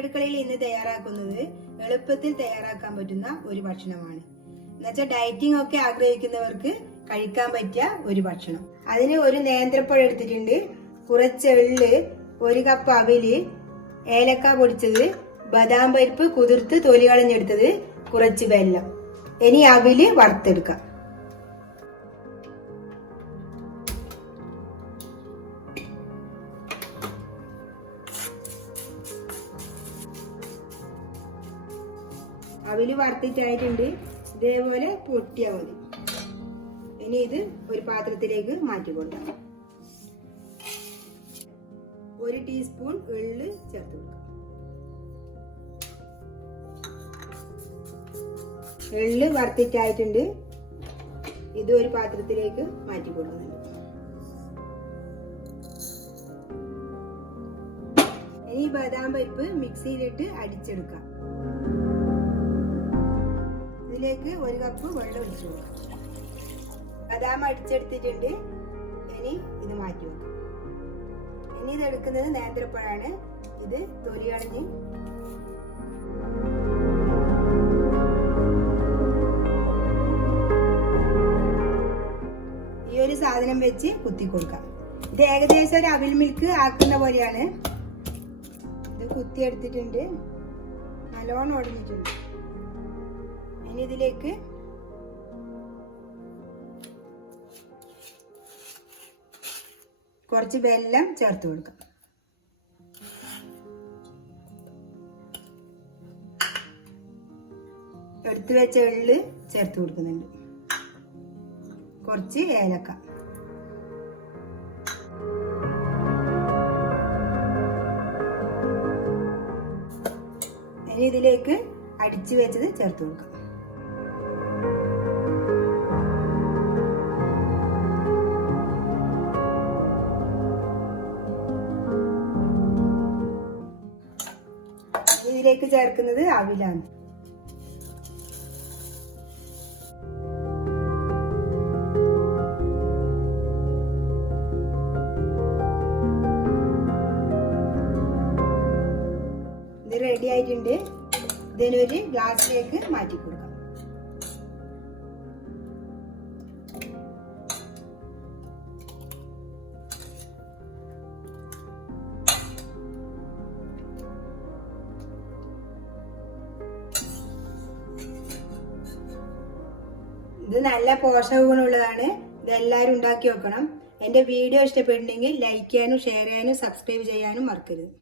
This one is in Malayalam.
വീട്ടടുക്കളയിൽ ഇന്ന് തയ്യാറാക്കുന്നത് എളുപ്പത്തിൽ തയ്യാറാക്കാൻ പറ്റുന്ന ഒരു ഭക്ഷണമാണ്. എന്നുവെച്ചാൽ ഡയറ്റിംഗ് ഒക്കെ ആഗ്രഹിക്കുന്നവർക്ക് കഴിക്കാൻ പറ്റിയ ഒരു ഭക്ഷണം. അതിന് ഒരു നേന്ത്രപ്പഴം എടുത്തിട്ടുണ്ട്, കുറച്ച് എള്ള്, 1 കപ്പ് അവില്, ഏലക്ക പൊടിച്ചത്, ബദാം പരിപ്പ് കുതിർത്ത് തൊലി കളഞ്ഞെടുത്തത്, കുറച്ച് വെല്ലം. ഇനി അവില് വറുത്തെടുക്കാം. അവില് വറുത്തിട്ടായിട്ടുണ്ട്, ഇതേപോലെ പൊട്ടിയാൽ മതി. ഇനി ഇത് ഒരു പാത്രത്തിലേക്ക് മാറ്റി കൊടുക്കാം. 1 ടീസ്പൂൺ എള്ള് ചേർത്ത് കൊടുക്കാം. എള്ള് വറുത്തിട്ടായിട്ടുണ്ട്, ഇത് ഒരു പാത്രത്തിലേക്ക് മാറ്റി കൊടുക്കുന്നുണ്ട്. ഇനി ബദാം പരിപ്പ് മിക്സിയിലിട്ട് അടിച്ചെടുക്കാം. ഇതിലേക്ക് 1 കപ്പ് വെള്ളം ഒഴിച്ചു കൊടുക്കാം. ബദാം അടിച്ചെടുത്തിട്ടുണ്ട്, ഇനി ഇത് മാറ്റി വെക്കാം. ഇനി ഇത് എടുക്കുന്നത് നേന്ത്രപ്പഴമാണ്, ഇത് തൊലി കളഞ്ഞ് ഈ ഒരു സാധനം വെച്ച് കുത്തി കൊടുക്കാം. ഇത് ഏകദേശം ഒരു അവിൽ മിൽക്ക് ആക്കുന്ന പോലെയാണ്. ഇത് കുത്തി എടുത്തിട്ടുണ്ട്, നല്ലോണം ഒടിഞ്ഞിട്ടുണ്ട്. ഇനി ഇതിലേക്ക് കുറച്ച് വെല്ലം ചേർത്ത് കൊടുക്കാം. എടുത്തു വെച്ച എള്ള് ചേർത്ത് കൊടുക്കുന്നുണ്ട്, കുറച്ച് ഏലക്ക. ഇനി ഇതിലേക്ക് അടിച്ചു വെച്ചത് ചേർത്ത് കൊടുക്കാം. ഇതിലേക്ക് ചേർക്കുന്നത് അവിലാണ്. ഇത് റെഡി ആയിട്ടുണ്ട്, ഇതിനൊരു ഗ്ലാസ്സിലേക്ക് മാറ്റി കൊടുക്കാം. ഇത് നല്ല പോഷക ഗുണമുള്ളതാണ്, ഇതെല്ലാവരും ഉണ്ടാക്കി വെക്കണം. എൻ്റെ വീഡിയോ ഇഷ്ടപ്പെട്ടിട്ടുണ്ടെങ്കിൽ ലൈക്ക് ചെയ്യാനും ഷെയർ ചെയ്യാനും സബ്സ്ക്രൈബ് ചെയ്യാനും മറക്കരുത്.